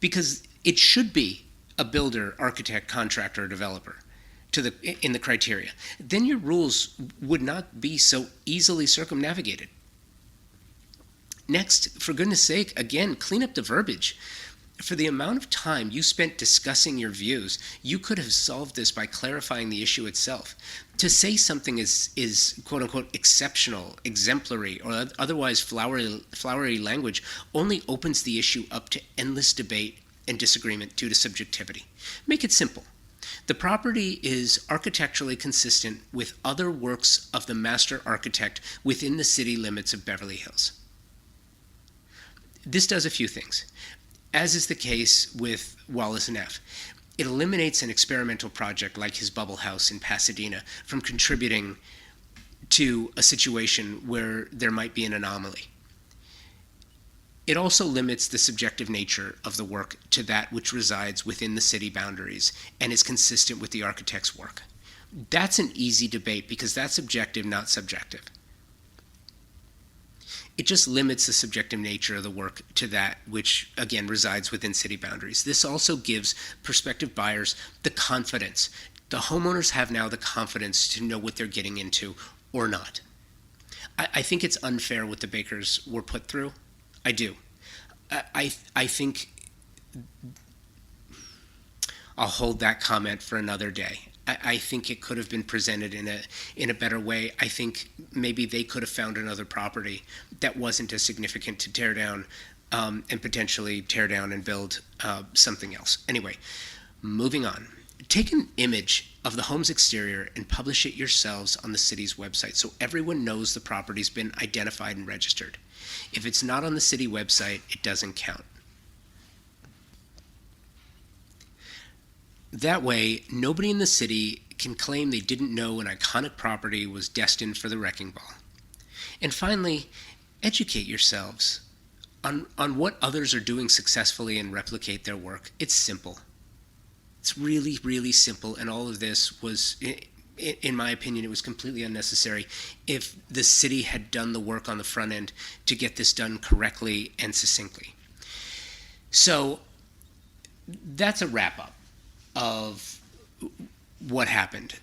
because it should be a builder, architect, contractor, or developer in the criteria. Then your rules would not be so easily circumnavigated. Next, for goodness sake, again, clean up the verbiage. For the amount of time you spent discussing your views, you could have solved this by clarifying the issue itself. To say something is quote-unquote exceptional, exemplary, or otherwise flowery language only opens the issue up to endless debate and disagreement due to subjectivity. Make it simple. The property is architecturally consistent with other works of the master architect within the city limits of Beverly Hills. This does a few things. As is the case with Wallace & F., it eliminates an experimental project like his bubble house in Pasadena from contributing to a situation where there might be an anomaly. It also limits the subjective nature of the work to that which resides within the city boundaries and is consistent with the architect's work. That's an easy debate because that's objective, not subjective. it just limits the subjective nature of the work to that which, again, resides within city boundaries. This also gives prospective buyers the confidence. The homeowners have now the confidence to know what they're getting into or not. I think it's unfair what the Bakers were put through. I do. I think I'll hold that comment for another day. I think it could have been presented in a better way. I think maybe they could have found another property that wasn't as significant to tear down and potentially tear down and build something else. Anyway, moving on. Take an image of the home's exterior and publish it yourselves on the city's website so everyone knows the property's been identified and registered. If it's not on the city website, it doesn't count. That way, nobody in the city can claim they didn't know an iconic property was destined for the wrecking ball. And finally, educate yourselves on what others are doing successfully and replicate their work. It's simple. It's really, really simple, and all of this was, in my opinion, it was completely unnecessary if the city had done the work on the front end to get this done correctly and succinctly. So that's a wrap-up of what happened.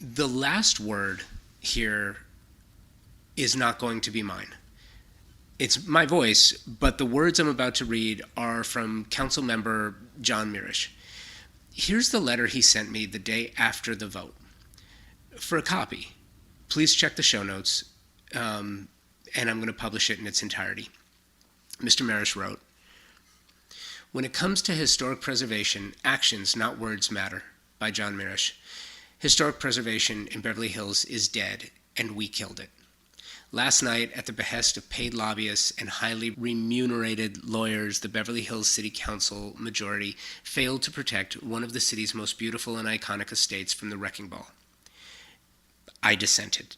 The last word here is not going to be mine. It's my voice, but the words I'm about to read are from Council Member John Mirisch. Here's the letter he sent me the day after the vote. For a copy, please check the show notes, and I'm going to publish it in its entirety. Mr. Mirisch wrote, "When it comes to historic preservation, actions, not words, matter," by John Mirisch. Historic preservation in Beverly Hills is dead, and we killed it. Last night, at the behest of paid lobbyists and highly remunerated lawyers, the Beverly Hills City Council majority failed to protect one of the city's most beautiful and iconic estates from the wrecking ball. I dissented.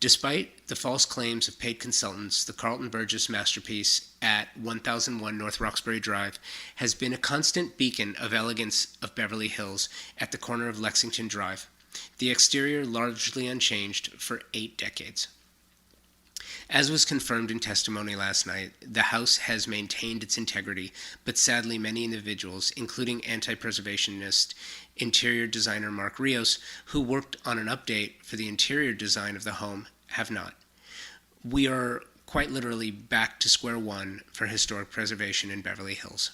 Despite the false claims of paid consultants, the Carlton Burgess masterpiece at 1001 North Roxbury Drive has been a constant beacon of elegance of Beverly Hills at the corner of Lexington Drive, the exterior largely unchanged for 8 decades. As was confirmed in testimony last night, the house has maintained its integrity, but sadly many individuals, including anti-preservationist interior designer Mark Rios, who worked on an update for the interior design of the home, have not. We are quite literally back to square one for historic preservation in Beverly Hills.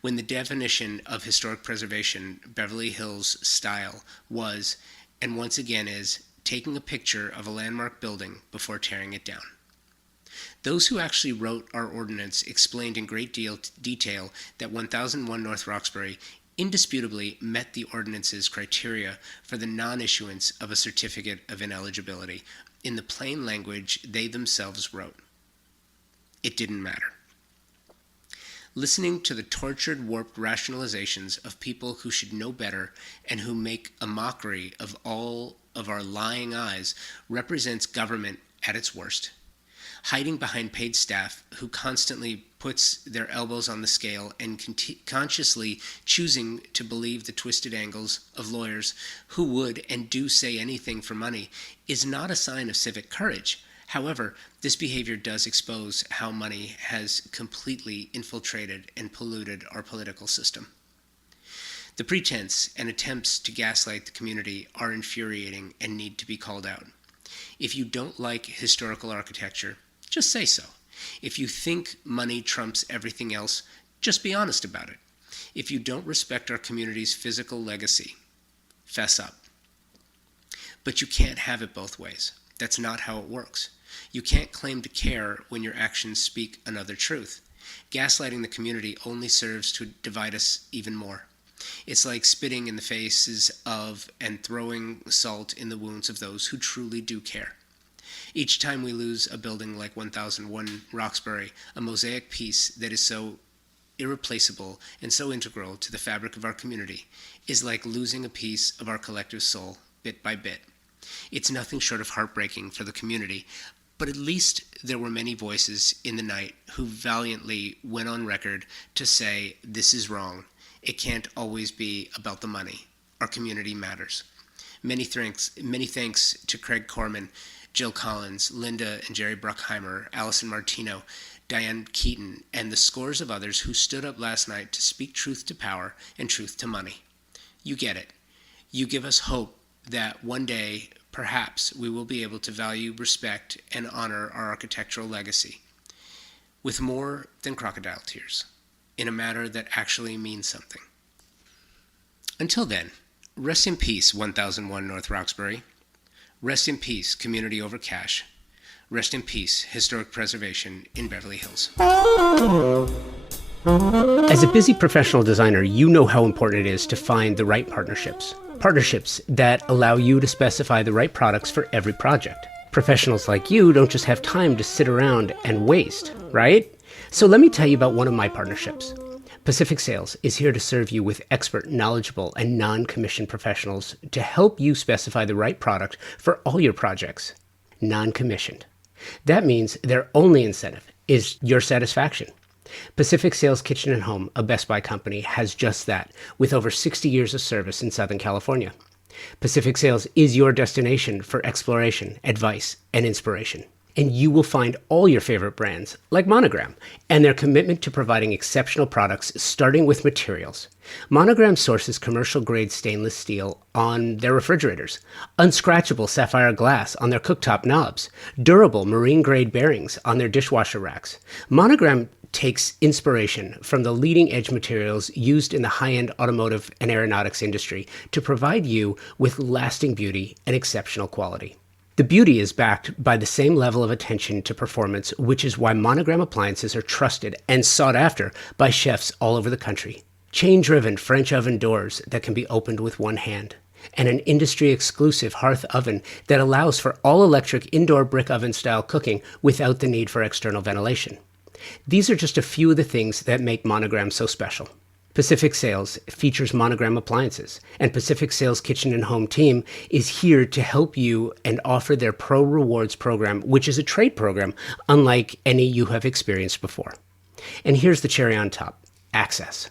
When the definition of historic preservation, Beverly Hills style, was, and once again is, taking a picture of a landmark building before tearing it down. Those who actually wrote our ordinance explained in great detail that 1001 North Roxbury indisputably met the ordinance's criteria for the non-issuance of a certificate of ineligibility in the plain language they themselves wrote. It didn't matter. Listening to the tortured, warped rationalizations of people who should know better and who make a mockery of all of our lying eyes represents government at its worst. Hiding behind paid staff who constantly puts their elbows on the scale and consciously choosing to believe the twisted angles of lawyers who would and do say anything for money is not a sign of civic courage. However, this behavior does expose how money has completely infiltrated and polluted our political system. The pretense and attempts to gaslight the community are infuriating and need to be called out. If you don't like historical architecture, just say so. If you think money trumps everything else, just be honest about it. If you don't respect our community's physical legacy, fess up. But you can't have it both ways. That's not how it works. You can't claim to care when your actions speak another truth. Gaslighting the community only serves to divide us even more. It's like spitting in the faces of and throwing salt in the wounds of those who truly do care. Each time we lose a building like 1001 Roxbury, a mosaic piece that is so irreplaceable and so integral to the fabric of our community, is like losing a piece of our collective soul bit by bit. It's nothing short of heartbreaking for the community, but at least there were many voices in the night who valiantly went on record to say, this is wrong. It can't always be about the money. Our community matters. Many thanks to Craig Corman, Jill Collins, Linda and Jerry Bruckheimer, Allison Martino, Diane Keaton, and the scores of others who stood up last night to speak truth to power and truth to money. You get it. You give us hope that one day, perhaps, we will be able to value, respect, and honor our architectural legacy with more than crocodile tears, in a manner that actually means something. Until then, rest in peace, 1001 North Roxbury. Rest in peace, community over cash. Rest in peace, historic preservation in Beverly Hills. As a busy professional designer, you know how important it is to find the right partnerships. Partnerships that allow you to specify the right products for every project. Professionals like you don't just have time to sit around and waste, right? So let me tell you about one of my partnerships. Pacific Sales is here to serve you with expert, knowledgeable, and non-commissioned professionals to help you specify the right product for all your projects. Non-commissioned. That means their only incentive is your satisfaction. Pacific Sales Kitchen and Home, a Best Buy company, has just that, with over 60 years of service in Southern California. Pacific Sales is your destination for exploration, advice, and inspiration. And you will find all your favorite brands, like Monogram, and their commitment to providing exceptional products, starting with materials. Monogram sources commercial-grade stainless steel on their refrigerators, unscratchable sapphire glass on their cooktop knobs, durable marine-grade bearings on their dishwasher racks. Monogram takes inspiration from the leading-edge materials used in the high-end automotive and aeronautics industry to provide you with lasting beauty and exceptional quality. The beauty is backed by the same level of attention to performance, which is why Monogram appliances are trusted and sought after by chefs all over the country. Chain-driven French oven doors that can be opened with one hand, and an industry-exclusive hearth oven that allows for all-electric indoor brick oven-style cooking without the need for external ventilation. These are just a few of the things that make Monogram so special. Pacific Sales features Monogram appliances, and Pacific Sales Kitchen and Home team is here to help you and offer their Pro Rewards program, which is a trade program unlike any you have experienced before. And here's the cherry on top, access.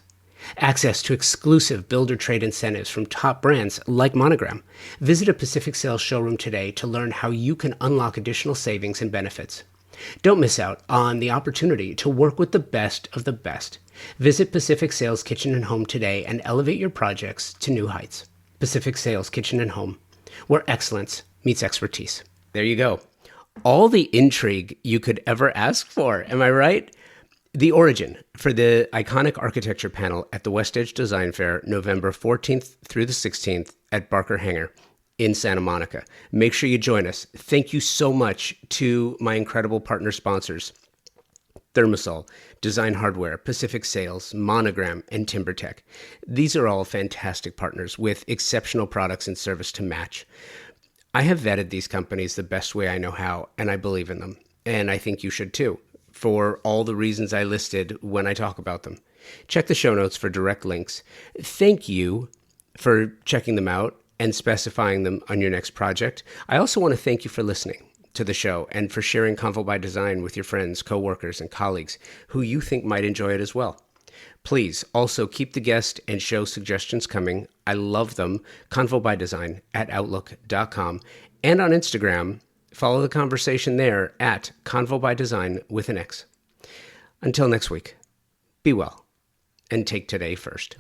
Access to exclusive builder trade incentives from top brands like Monogram. Visit a Pacific Sales showroom today to learn how you can unlock additional savings and benefits. Don't miss out on the opportunity to work with the best of the best. Visit Pacific Sales Kitchen and Home today and elevate your projects to new heights. Pacific Sales Kitchen and Home, where excellence meets expertise. There you go. All the intrigue you could ever ask for, am I right? The origin for the iconic architecture panel at the WestEdge Design Fair, November 14th through the 16th at Barker Hangar in Santa Monica. Make sure you join us. Thank you so much to my incredible partner sponsors, Thermosol, Design Hardware, Pacific Sales, Monogram, and TimberTech. These are all fantastic partners with exceptional products and service to match. I have vetted these companies the best way I know how, and I believe in them. And I think you should too, for all the reasons I listed when I talk about them. Check the show notes for direct links. Thank you for checking them out and specifying them on your next project. I also want to thank you for listening to the show and for sharing Convo by Design with your friends, coworkers, and colleagues who you think might enjoy it as well. Please also keep the guest and show suggestions coming. I love them. Convo by Design at outlook.com, and on Instagram, follow the conversation there at Convo by Design with an X. Until next week, be well and take today first.